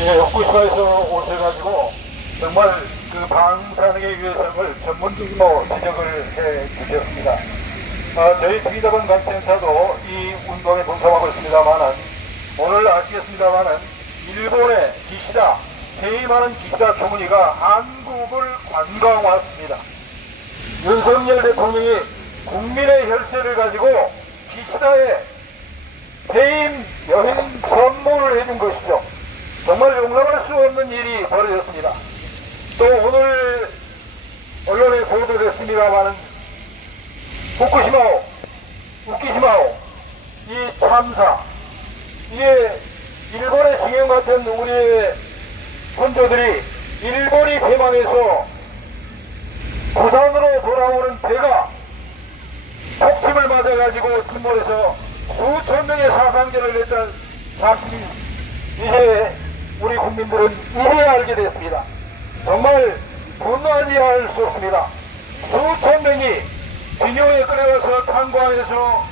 예, 후쿠시마에서 오셔가지고 정말 그 방사능의 위해성을 전문적으로 지적을 해 주셨습니다. 아, 저희 트위더번 감센터도 이 운동에 동참하고 있습니다만은 오늘 아시겠습니다만은 일본의 기시다 많은 기시다 총리가 한국을 관광 왔습니다. 윤석열 대통령이 국민의 혈세를 가지고 기시다에 해임 여행 선물을 해준 것이죠. 정말 용납할 수 없는 일이 벌어졌습니다. 또 오늘 언론에 보도됐습니다만은 후쿠시마오, 우키시마오 이 참사 이게 일본의 징용 같은 우리의 선조들이 일본이 대만에서 부산으로 돌아오는 배가 폭침을 맞아가지고 침몰해서 수천 명의 사상자를 냈던 사실이 이제 우리 국민들은 이제 알게 됐습니다. 정말 분노하지 않을 수 없습니다. 수천 명이 진영에 끌려가서 탄광에서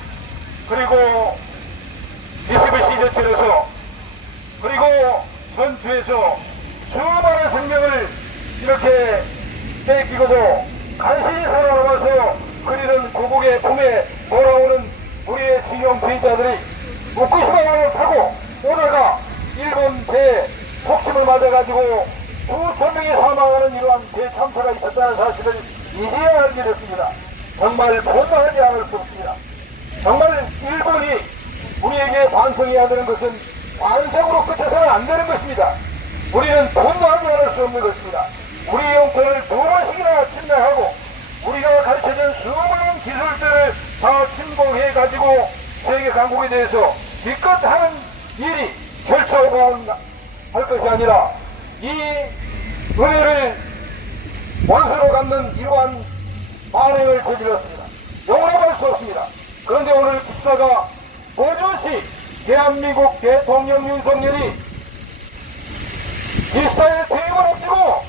그리고 미쓰비시 저철에서 그리고 전투에서 수많은 생명을 이렇게 뺏기고도 간신히 살아남아서 그리는 고국의 품에 돌아오는 우리의 징용 피해자들이 우쿠시마를 타고 오다가 일본 배 폭침을 맞아가지고 수천 명이 사망하는 이러한 대참사가 있었다는 사실을 이제야 알게 됐습니다. 정말 분노하지 않을 수 없습니다. 정말 일본이 우리에게 반성해야 되는 것은 반성으로 끝에서는 안 되는 것입니다. 우리는 분노하지 않을 수 없는 것입니다. 우리 영토를 두 번씩이나 침략하고 우리가 가르쳐준 수많은 기술들을 다 침공해가지고 세계 강국에 대해서 기껏 하는 일이 결처하고 할 것이 아니라 이 은혜를 원수로 갚는 이러한 반응을 저질렀습니다. 용납할 수 없습니다. 그런데 오늘 기사가 보조시 대한민국 대통령 윤석열이 기사의 대입을 앞두고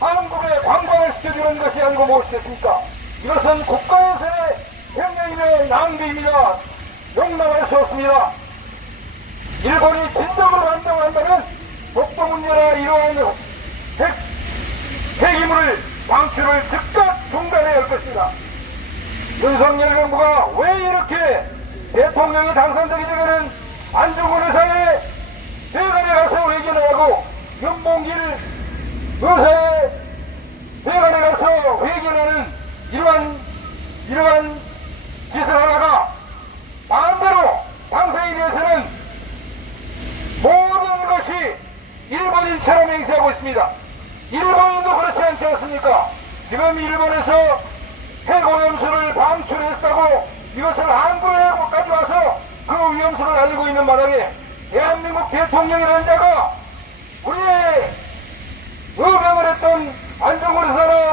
한국에 관광을 시켜주는 것이 아니고 무엇이겠습니까? 이것은 국가에서의 혁명이며 낭비입니다. 용납할 수 없습니다. 일본이 한다면 문제나 이러한 핵, 핵이물을 방출을 즉각 중단해야 할 것입니다. 윤석열 정부가 왜 이렇게 대통령이 당선되기 전에는 안중근 의사의 대관에 가서 회견을 하고 윤봉길 의사의 대관에 가서 회견하는 이러한 이러한 짓을 하다가 반대로 당선이 대해서는 모든 것이 일본인처럼 행세하고 있습니다. 일본인도 그렇지 않지 않습니까? 지금 일본에서 핵오염수를 방출했다고 이것을 한국에 까지 와서 그 위험수를 알리고 있는 마당에 대한민국 대통령이라는 자가 우리의 의병을 했던 안정권 의사나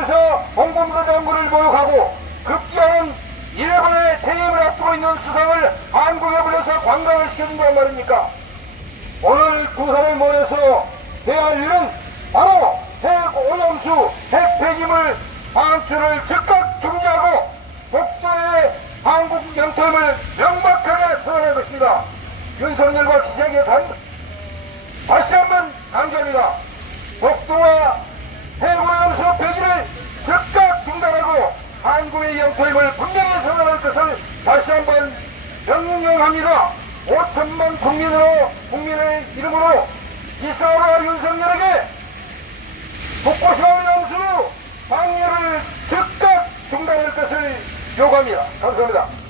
의사, 홍범도 장군을 모욕하고 급기야는 일본의 퇴임을 앞두고 있는 수상을 한국에 불러서 관광을 시켜준단 말입니까? 오늘 두 사람이 모여서 대할 일은 바로 핵오염수, 핵폐기물 방출을 즉각 중지하고 독도의 한국 영토임을 명백하게 선언할 것입니다. 윤석열과 기자에게 단, 다시 한 번 강조합니다. 독도와 핵오염수 폐기를 즉각 중단하고 한국의 영토임을 분명히 선언할 것을 다시 한 번 명령합니다. 5천만 국민으로 국민의 이름으로 이사와 윤석열에게 북부시마 영수 방류를 즉각 중단할 것을 요구합니다. 감사합니다.